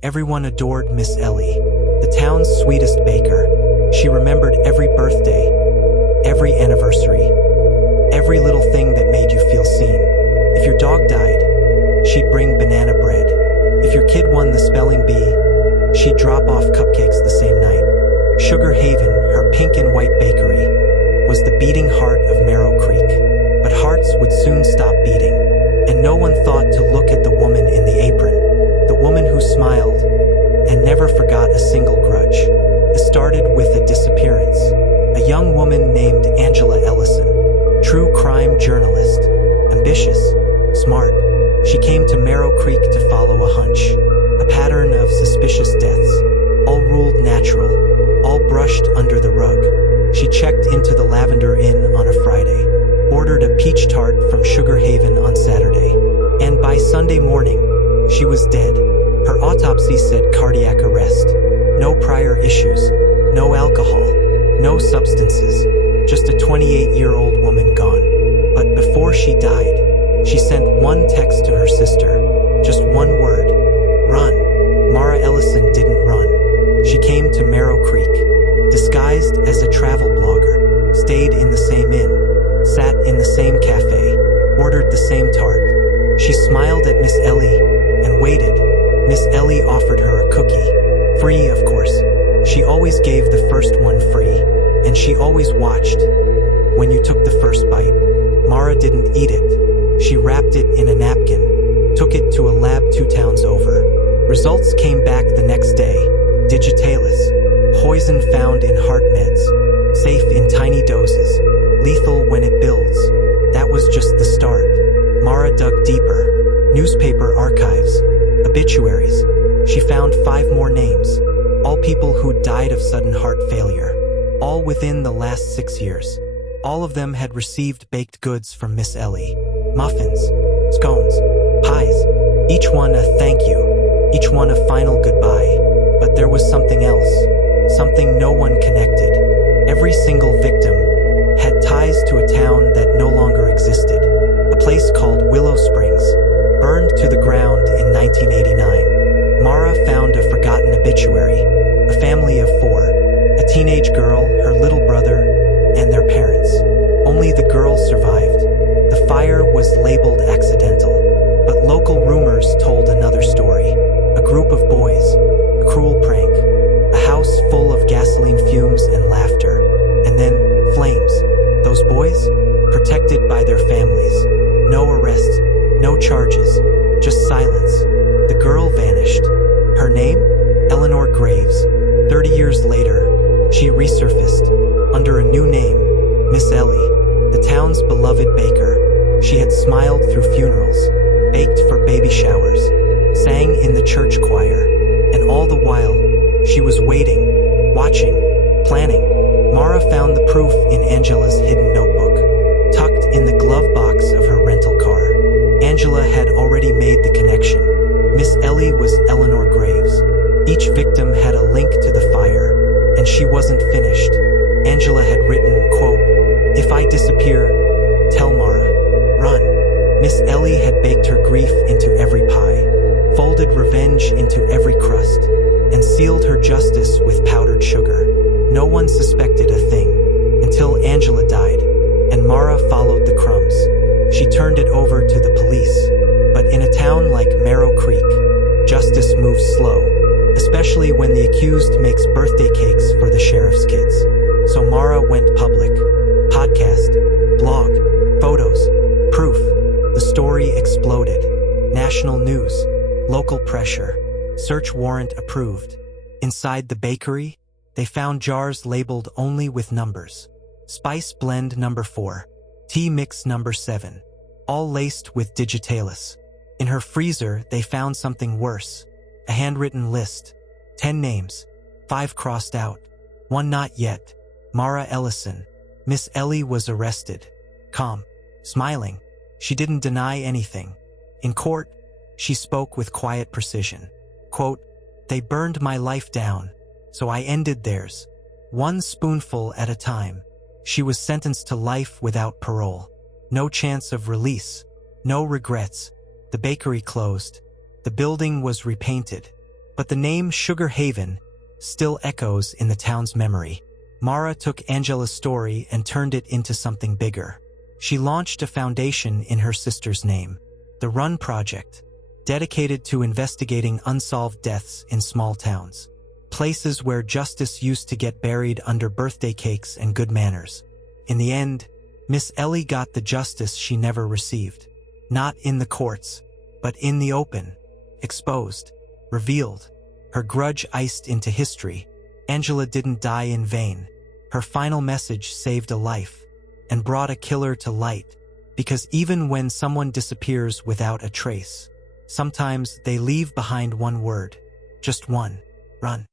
Everyone adored Miss Ellie, the town's sweetest baker. She remembered every birthday, every anniversary, every little thing that made you feel seen. If your dog died, she'd bring banana bread. If your kid won the spelling bee, she'd drop off cupcakes the same night. Sugar Haven, her pink and white bakery, was the beating heart of Marrow Creek. But hearts would soon stop beating, and no one thought to look at the woman in the apron, the woman who smiled and never forgot a single grudge. It started with a disappearance. A young woman named Angela Ellison, true crime journalist, ambitious, smart. She came to Marrow Creek to follow a hunch, a pattern of suspicious deaths, all ruled natural, all brushed under the rug. She checked into the Lavender Inn on a Friday, ordered a peach tart from Sugar Haven on Saturday, and by Sunday morning, she was dead. Her autopsy said cardiac arrest. No prior issues, no alcohol, no substances, just a 28-year-old woman gone. But before she died, she sent one text to her sister, just one word: run. Mara Ellison didn't run. She came to Marrow Creek, disguised as a travel blogger, stayed in the same inn, sat in the same cafe, ordered the same tart. She smiled at Miss Ellie and waited. Miss Ellie offered her a cookie. Free, of course. She always gave the first one free, and she always watched. When you took the first bite, Mara didn't eat it. She wrapped it in a napkin, took it to a lab 2 towns over. Results came back the next day. Digitalis, poison found in heart meds, safe in tiny doses, lethal when it builds. That was just the start. Mara dug deeper. Newspaper archives, obituaries. She found 5 more names, all people who died of sudden heart failure, all within the last 6 years. All of them had received baked goods from Miss Ellie. Muffins, scones, pies, each one a thank you, each one a final goodbye. But there was something else, something no one connected. Every single victim had ties to a town that no longer existed, a place called Willow Springs, burned to the ground in 1989. Mara found a forgotten obituary, a family of 4, a teenage girl, her little brother, and their parents. Only the girl survived. The fire was labeled accidental, but local rumors told another story. A group of boys, a cruel prank, a house full of gasoline fumes and laughter, and then flames. Those boys, protected by their families. No arrests, no charges, just silence. The girl vanished. Her name? Eleanor Graves. 30 years later, she resurfaced, under a new name, Miss Ellie, the town's beloved baker. She had smiled through funerals, baked for baby showers, sang in the church choir, and all the while, she was waiting, watching, planning. Mara found the proof in Angela's hidden notebook, tucked in the glove box of her rental car. Angela had already made the connection. Miss Ellie was Eleanor Graves. Each victim had a link to the fire, and she wasn't finished. Angela had written, quote, "If I disappear, tell Mara, run." Miss Ellie had baked her grief into every pie, folded revenge into every crust, and sealed her justice with powdered sugar. No one suspected a thing, until Angela died, and Mara followed the crumbs. She turned it over to the police. But in a town like Marrow Creek, justice moves slow, especially when the accused makes birthday cakes for the sheriff's kids. So Mara went public. Podcast, blog, photos, proof. The story exploded. National news, local pressure, search warrant approved. Inside the bakery, they found jars labeled only with numbers. Spice blend number 4, tea mix number 7, all laced with digitalis. In her freezer, they found something worse, a handwritten list, 10 names, 5 crossed out, 1 not yet. Mara Ellison. Miss Ellie was arrested. Calm, smiling. She didn't deny anything. In court, she spoke with quiet precision. Quote, "They burned my life down, so I ended theirs. 1 spoonful at a time." She was sentenced to life without parole. No chance of release. No regrets. The bakery closed. The building was repainted. But the name Sugar Haven still echoes in the town's memory. Mara took Angela's story and turned it into something bigger. She launched a foundation in her sister's name, the Run Project, dedicated to investigating unsolved deaths in small towns, places where justice used to get buried under birthday cakes and good manners. In the end, Miss Ellie got the justice she never received. Not in the courts, but in the open, exposed, revealed, her grudge iced into history. Angela didn't die in vain. Her final message saved a life and brought a killer to light, because even when someone disappears without a trace, sometimes they leave behind one word, just one: run.